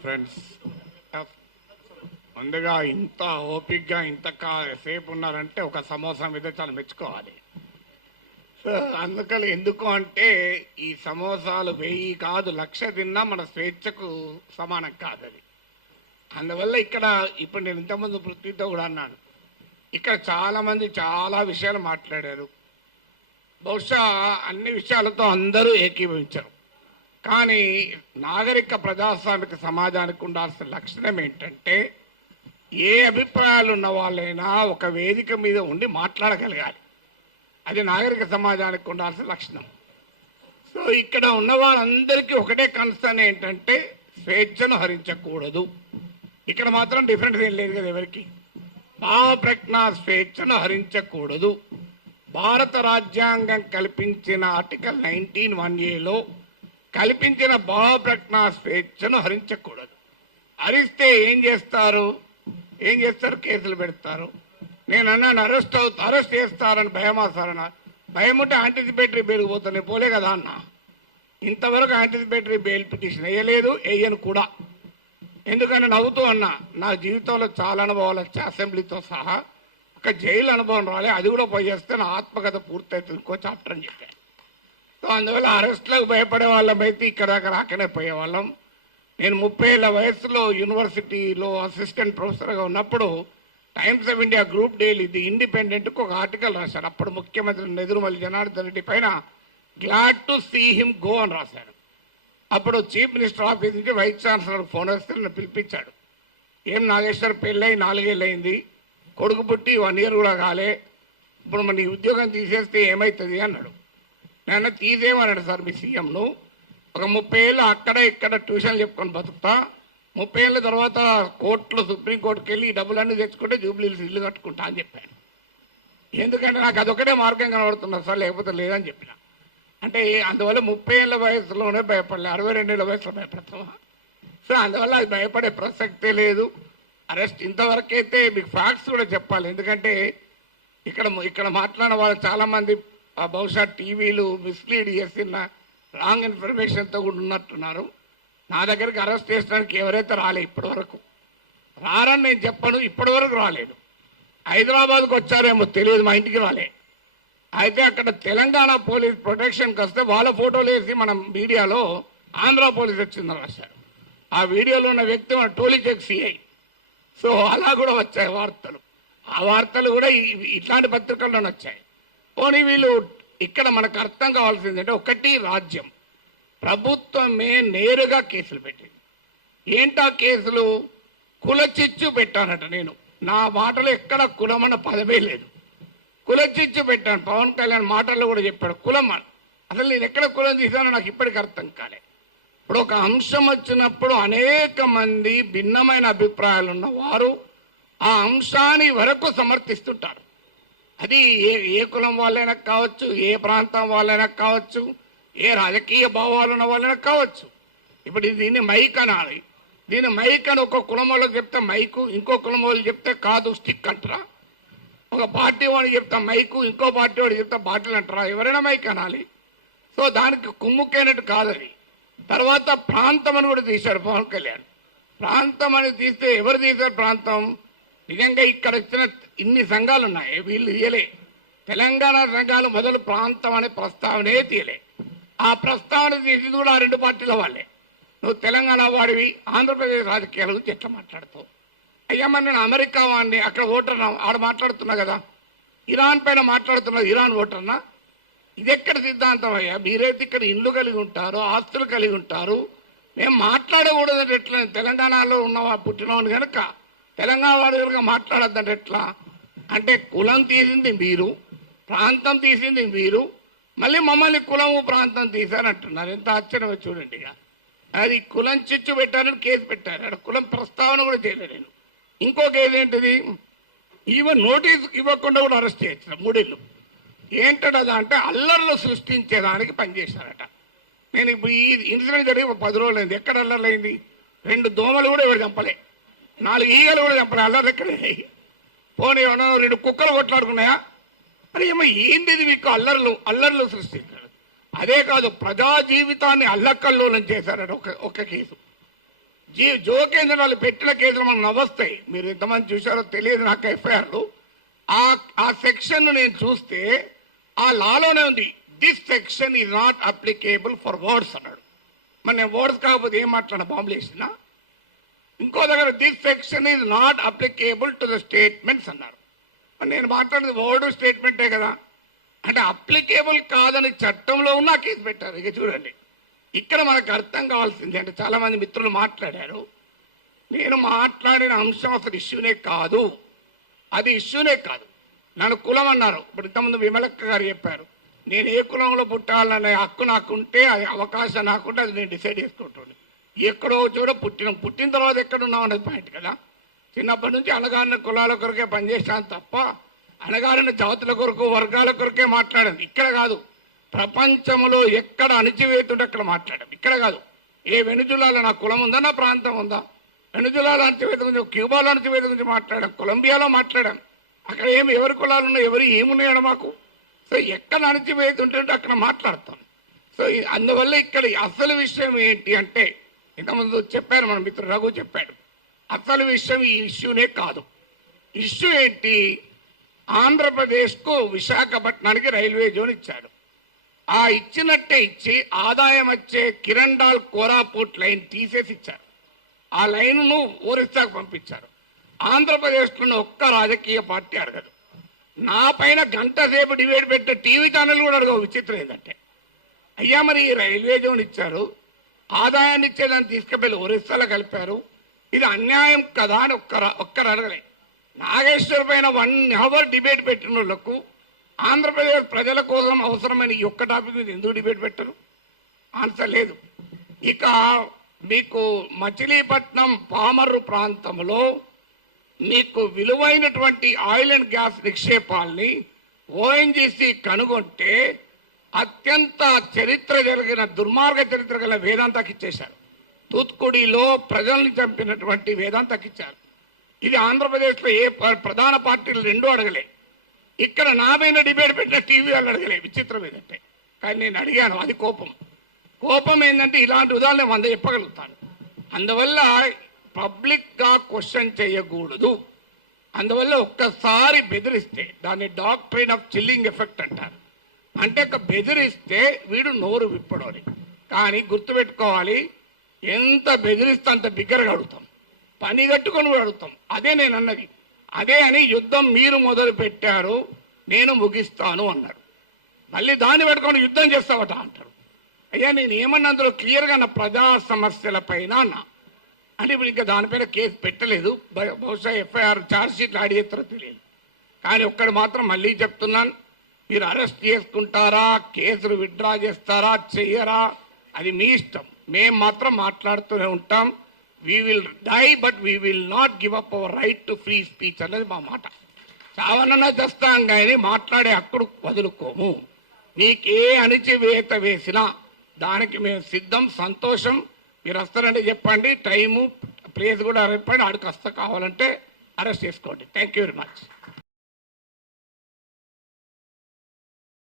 Friends, ముందుగా ఇంత ఓపిక్గా ఇంత సేపు ఉన్నారంటే ఒక సమోసా మీద చాలా మెచ్చుకోవాలి. సో అందుకని ఎందుకు అంటే ఈ సమోసాలు 1000 కాదు 1,00,000 తిన్నా మన స్వేచ్ఛకు సమానం కాదు అది. అందువల్ల ఇక్కడ ఇప్పుడు నేను ఇంతకుముందు పృథ్వీతో కూడా అన్నాను, ఇక్కడ చాలామంది చాలా విషయాలు మాట్లాడారు. బహుశా అన్ని విషయాలతో అందరూ ఏకీభవించారు. కానీ నాగరిక ప్రజాస్వామిక సమాజానికి ఉండాల్సిన లక్షణం ఏంటంటే ఏ అభిప్రాయాలు ఉన్న వాళ్ళైనా ఒక వేదిక మీద ఉండి మాట్లాడగలగాలి. అది నాగరిక సమాజానికి ఉండాల్సిన లక్షణం. సో ఇక్కడ ఉన్న వాళ్ళందరికీ ఒకటే కన్సర్న్ ఏంటంటే స్వేచ్ఛను హరించకూడదు. ఇక్కడ మాత్రం డిఫరెన్స్ ఏం లేదు కదా ఎవరికి. భావ ప్రజ్ఞా స్వేచ్ఛను హరించకూడదు. భారత రాజ్యాంగం కల్పించిన ఆర్టికల్ 19(1)(a)లో కల్పించిన భావ ప్రజ్ఞా స్వేచ్ఛను హరించకూడదు. హరిస్తే ఏం చేస్తారు? కేసులు పెడతారు. నేను అన్నాను అరెస్ట్ చేస్తారని భయమా సార్ అన్న. భయం ఉంటే యాంటిసిపేటరీ బెయిల్ పోతాను పోలే కదా అన్న. ఇంతవరకు యాంటిసిపేటరీ బెయిల్ పిటిషన్ వేయలేదు, వేయను కూడా. ఎందుకని నవ్వుతూ అన్నా, నా జీవితంలో చాలా అనుభవాలు వచ్చాయి, అసెంబ్లీతో సహా. ఒక జైలు అనుభవం రాలే, అది కూడా పోయి చేస్తే నా ఆత్మకథ పూర్తయితే ఇంకో చాప్టర్ అని చెప్పాను. సో అందువల్ల అరెస్ట్లకు భయపడే వాళ్ళం అయితే ఇక్కడ దాకా రాకనే పోయేవాళ్ళం. నేను 30 ఏళ్ల వయసులో యూనివర్సిటీలో అసిస్టెంట్ ప్రొఫెసర్గా ఉన్నప్పుడు Times of India group daily the ఇండిపెండెంట్కు ఒక ఆర్టికల్ రాశారు. అప్పుడు ముఖ్యమంత్రి నెదురుమల్లి జనార్దన్ రెడ్డి పైన glad to see him go అని రాశారు. అప్పుడు చీఫ్ మినిస్టర్ ఆఫీస్ నుంచి వైస్ ఛాన్సలర్ ఫోన్ వస్తే నన్ను పిలిపించాడు. ఏం నాగేశ్వర్ పెళ్ళై 4 ఏళ్ళు అయింది, కొడుకు పుట్టి 1 year కూడా కాలే, ఇప్పుడు మన ఉద్యోగం తీసేస్తే ఏమవుతుంది అన్నాడు. నేను తీసేయమన్నాడు సార్ మీ సీఎంను. ఒక 30 ఏళ్ళు అక్కడ ఇక్కడ ట్యూషన్లు చెప్పుకొని బతుకుతా, 30 ఏళ్ళ తర్వాత కోర్టులో సుప్రీంకోర్టుకి వెళ్ళి ఈ డబ్బులన్నీ తెచ్చుకుంటే జూబ్లీహిల్స్ ఇల్లు కట్టుకుంటా అని చెప్పాను. ఎందుకంటే నాకు అదొకటే మార్గం కనబడుతున్నా సార్, లేకపోతే లేదని చెప్పిన. అంటే అందువల్ల 30 ఏళ్ళ వయసులోనే భయపడలే, 62 ఏళ్ళ వయసులో భయపడతామా? సో అందువల్ల అది భయపడే ప్రసక్తే లేదు. అరెస్ట్ ఇంతవరకైతే మీకు ఫ్యాక్ట్స్ కూడా చెప్పాలి. ఎందుకంటే ఇక్కడ మాట్లాడిన వాళ్ళు చాలామంది బహుశా టీవీలు మిస్లీడ్ చేసిన రాంగ్ ఇన్ఫర్మేషన్తో కూడా ఉన్నట్టున్నారు. నా దగ్గరికి అరెస్ట్ చేసడానికి ఎవరైతే రాలే ఇప్పటి వరకు, రారని నేను చెప్పను, ఇప్పటి వరకు రాలేదు. హైదరాబాద్కు వచ్చారేమో తెలియదు, మా ఇంటికి రాలే. అయితే అక్కడ తెలంగాణ పోలీస్ ప్రొటెక్షన్కి వస్తే వాళ్ళ ఫోటోలు వేసి మనం మీడియాలో ఆంధ్ర పోలీస్ వచ్చిందని రాశారు. ఆ వీడియోలో ఉన్న వ్యక్తి మన టోలీచెక్ సిఐ. సో అలా కూడా వచ్చాయి వార్తలు. ఆ వార్తలు కూడా ఇట్లాంటి పత్రికల్లోనే వచ్చాయి. పోనీ వీళ్ళు ఇక్కడ మనకు అర్థం కావాల్సింది అంటే, ఒకటి రాజ్యం ప్రభుత్వమే నేరుగా కేసులు పెట్టింది. ఏంటా కేసులు? కులచిచ్చు పెట్టానట. నేను నా మాటలో ఎక్కడ కులమన్న పదమే లేదు, కులచిచ్చు పెట్టాను. పవన్ కళ్యాణ్ మాటల్లో కూడా చెప్పాడు కులం. అసలు నేను ఎక్కడ కులం తీసానో నాకు ఇప్పటికి అర్థం కాలే. ఇప్పుడు ఒక అంశం వచ్చినప్పుడు అనేక మంది భిన్నమైన అభిప్రాయాలు ఉన్నవారు ఆ అంశాన్ని వరకు సమర్థిస్తుంటారు. అది ఏ కులం వాళ్ళైనా కావచ్చు, ఏ ప్రాంతం వాళ్ళైనా కావచ్చు, ఏ రాజకీయ భావాలు ఉన్న వాళ్ళైనా కావచ్చు. ఇప్పుడు దీన్ని మైక్ అనాలి. దీన్ని మైక్ అని ఒక కులం వాళ్ళకి చెప్తే మైకు, ఇంకో కులం వాళ్ళు చెప్తే కాదు స్టిక్ అంటారా? ఒక పార్టీ వాడికి చెప్తా మైకు, ఇంకో పార్టీ వాడికి చెప్తే బాటిల్ అంటారా? ఎవరైనా మైక్ అనాలి. సో దానికి కుమ్ముకైనట్టు కాదని. తర్వాత ప్రాంతం అని కూడా తీశాడు పవన్ కళ్యాణ్. ప్రాంతం అని తీస్తే ఎవరు తీశారు ప్రాంతం? నిజంగా ఇక్కడ వచ్చిన ఇన్ని సంఘాలు ఉన్నాయి, వీళ్ళు తీయలే. తెలంగాణ సంఘాలు మొదలు ప్రాంతం అనే ప్రస్తావనే తీయలే. ఆ ప్రస్తావన తీసింది కూడా ఆ 2 పార్టీల వాళ్ళే. నువ్వు తెలంగాణ వాడివి, ఆంధ్రప్రదేశ్ రాజకీయాల గురించి ఎట్లా మాట్లాడుతావు? అయ్యమ్మ నేను అమెరికా వాడిని, అక్కడ ఓటర్నా, ఆడ మాట్లాడుతున్నా కదా. ఇరాన్ పైన మాట్లాడుతున్నది ఇరాన్ ఓటర్నా? ఇది ఎక్కడ సిద్ధాంతం అయ్యా? మీరైతే ఇక్కడ ఇల్లు కలిగి ఉంటారు, ఆస్తులు కలిగి ఉంటారు, మేము మాట్లాడకూడదంటే ఎట్లా? తెలంగాణలో ఉన్నవా పుట్టినవాడిని కనుక తెలంగాణ వాడి కనుక మాట్లాడద్దంటే ఎట్లా? అంటే కులం తీసింది మీరు, ప్రాంతం తీసింది మీరు, మళ్ళీ మమ్మల్ని కులము ప్రాంతం తీశారంటున్నారు. ఎంత ఆశ్చర్యమో చూడండి. ఇక అది కులం చిచ్చు పెట్టారని కేసు పెట్టారు. అక్కడ కులం ప్రస్తావన కూడా చేయలేదు నేను. ఇంకో కేసు ఏంటిది? ఈవెన్ నోటీస్ ఇవ్వకుండా కూడా అరెస్ట్ చేయొచ్చు 3 ఏళ్ళు. ఏంటదా అంటే అల్లర్లు సృష్టించేదానికి పనిచేశారట. నేను ఇప్పుడు ఈ ఇన్సిడెంట్ జరిగి 10 రోజులు అయింది. ఎక్కడ అల్లర్లు అయింది? 2 దోమలు కూడా ఎవరు చంపలే, 4 ఈగలు కూడా చంపలే. అల్లర్లు ఎక్కడ? పోనీ 2 కుక్కలు కొట్లాడుకున్నాయా? మరి ఏమో ఏంది ఇది? మీకు అల్లర్లు సృష్టించారు. అదే కాదు, ప్రజా జీవితాన్ని అల్లకల్లోలం చేశారట ఒక కేసు. జోకేంద్ర వాళ్ళు పెట్టిన కేసులు మనం నవ్వొస్తాయి. మీరు ఎంతమంది చూశారో తెలియదు నాకు ఎఫ్ఐఆర్లు. ఆ సెక్షన్ నేను చూస్తే ఆ లాలోనే ఉంది, this section is not applicable for words అన్నాడు. మరి నేను వర్డ్స్ కాకపోతే ఏం మాట్లాడినా బాంబులు వేసినా. ఇంకో దగ్గర this section is not applicable to the statements అన్నారు. మరి నేను మాట్లాడేది వర్డ్ స్టేట్మెంటే కదా. అంటే అప్లికేబుల్ కాదని చట్టంలో ఉన్న కేసు పెట్టారు. ఇక చూడండి, ఇక్కడ మనకు అర్థం కావాల్సింది అంటే చాలా మంది మిత్రులు మాట్లాడారు, నేను మాట్లాడిన అంశం అసలు ఇష్యూనే కాదు, అది ఇష్యూనే కాదు. నన్ను కులం అన్నారు. ఇప్పుడు ఇంతకుముందు విమలక్క గారు చెప్పారు, నేను ఏ కులంలో పుట్టాలనే హక్కు నాకుంటే, అది అవకాశం నాకుంటే అది నేను డిసైడ్ చేసుకుంటాను. ఎక్కడో చోట పుట్టిన తర్వాత ఎక్కడున్నాం అనేది పాయింట్ కదా. చిన్నప్పటి నుంచి అణగారిన కులాల కొరకే పనిచేసాను తప్ప అణగారిన జాతుల కొరకు వర్గాల కొరకే మాట్లాడాను. ఇక్కడ కాదు, ప్రపంచంలో ఎక్కడ అణచివేతుంటే అక్కడ మాట్లాడాం. ఇక్కడ కాదు, ఏ వెనుజులాలో నా కులం ఉందా, నా ప్రాంతం ఉందా, వెనుజులాలో అణచివేత గురించి, క్యూబాలో అణచివేత గురించి మాట్లాడాం, కొలంబియాలో మాట్లాడాం. అక్కడ ఎవరి కులాలు ఉన్నాయి, ఎవరు ఏమున్నాయో మాకు. సో ఎక్కడ అణచివేతుంటే అక్కడ మాట్లాడతాం. సో అందువల్ల ఇక్కడ అసలు విషయం ఏంటి అంటే, ఇంతకుముందు చెప్పారు మన మిత్రుడు రఘు చెప్పాడు, అసలు విషయం ఈ ఇష్యూనే కాదు. ఇష్యూ ఏంటి, ఆంధ్రప్రదేశ్కు విశాఖపట్నానికి రైల్వే జోన్ ఇచ్చాడు. ఆ ఇచ్చినట్టే ఇచ్చి ఆదాయం వచ్చే కిరండాల్ కోరాపూట్ లైన్ తీసేసి ఇచ్చారు. ఆ లైన్ను ఒరిస్సాకు పంపించారు. ఆంధ్రప్రదేశ్లో ఒక్క రాజకీయ పార్టీ అడగదు. నా పైన గంట సేపు డిబేట్ పెట్టే టీవీ ఛానల్ కూడా అడగవు. విచిత్రం ఏంటంటే, అయ్యా మరి ఈ రైల్వే జోన్ ఇచ్చారు, ఆదాయాన్ని ఇచ్చేదాన్ని తీసుకెళ్ళి ఒరిస్సాలో కలిపారు, ఇది అన్యాయం కదా అని ఒక్కరు అడగలే. నాగేశ్వర్ పైన 1 hour డిబేట్ పెట్టిన వాళ్ళకు ఆంధ్రప్రదేశ్ ప్రజల కోసం అవసరమైన ఈ ఒక్క టాపిక్ మీద ఎందుకు డిబేట్ పెట్టరు? ఆన్సర్ లేదు. ఇక మీకు మచిలీపట్నం పామర్రు ప్రాంతంలో మీకు విలువైనటువంటి ఆయిల్ అండ్ గ్యాస్ నిక్షేపాల్ని ఓఎన్జీసీ కనుగొంటే అత్యంత చరిత్ర జరిగిన దుర్మార్గ చరిత్ర గల వేదాంతకి ఇచ్చేశారు. తూత్కుడిలో ప్రజల్ని చంపినటువంటి వేదాంతకి ఇచ్చారు. ఇది ఆంధ్రప్రదేశ్లో ఏ ప్రధాన పార్టీలు రెండూ అడగలే. ఇక్కడ నా మీద డిబేట్ పెట్టిన టీవీ వాళ్ళు అడగలే. విచిత్రం ఏంటంటే, కానీ నేను అడిగాను, అది కోపం ఏంటంటే ఇలాంటి ఉదాహరణ 100 చెప్పగలుగుతాను. అందువల్ల పబ్లిక్గా క్వశ్చన్ చేయకూడదు. అందువల్ల ఒక్కసారి బెదిరిస్తే దాన్ని డాక్ట్రైన్ ఆఫ్ చిల్లింగ్ ఎఫెక్ట్ అంటారు. అంటే బెదిరిస్తే వీడు నోరు విప్పడని. కానీ గుర్తుపెట్టుకోవాలి, ఎంత బెదిరిస్తే అంత బిగ్గరగా అడుగుతాం, పని కట్టుకొని కూడా అడుగుతాం. అదే నేను అన్నది. అదే అని యుద్ధం మీరు మొదలు పెట్టారు, నేను ముగిస్తాను అన్నాడు. మళ్ళీ దాన్ని పెట్టుకొని యుద్ధం చేస్తావట అంటారు. అయ్యా నేను ఏమన్నా అందులో క్లియర్గా నా ప్రజా సమస్యల పైన అన్నా. అంటే ఇప్పుడు ఇంకా దానిపైన కేసు పెట్టలేదు. బహుశా ఎఫ్ఐఆర్ ఛార్జ్ షీట్లు యాడ్ చేస్తారో తెలియదు. కానీ ఒక్కడు మాత్రం మళ్ళీ చెప్తున్నాను, మీరు అరెస్ట్ చేసుకుంటారా, కేసులు విత్డ్రా చేస్తారా, చెయ్యరా, అది మీ ఇష్టం. మేము మాత్రం మాట్లాడుతూనే ఉంటాం. We will die but we will not give up our right to free speech అనేది మా మాట. చావనన్నా చేస్తాం కానీ మాట్లాడే హక్కును వదులుకోము. మీకే అణిచివేత వేసినా దానికి మేము సిద్ధం, సంతోషం. మీరు వస్తారంటే చెప్పండి, టైము ప్లేస్ కూడా చెప్పండి, ఆడికి వస్తా, కావాలంటే అరెస్ట్ చేసుకోండి. Thank you very much.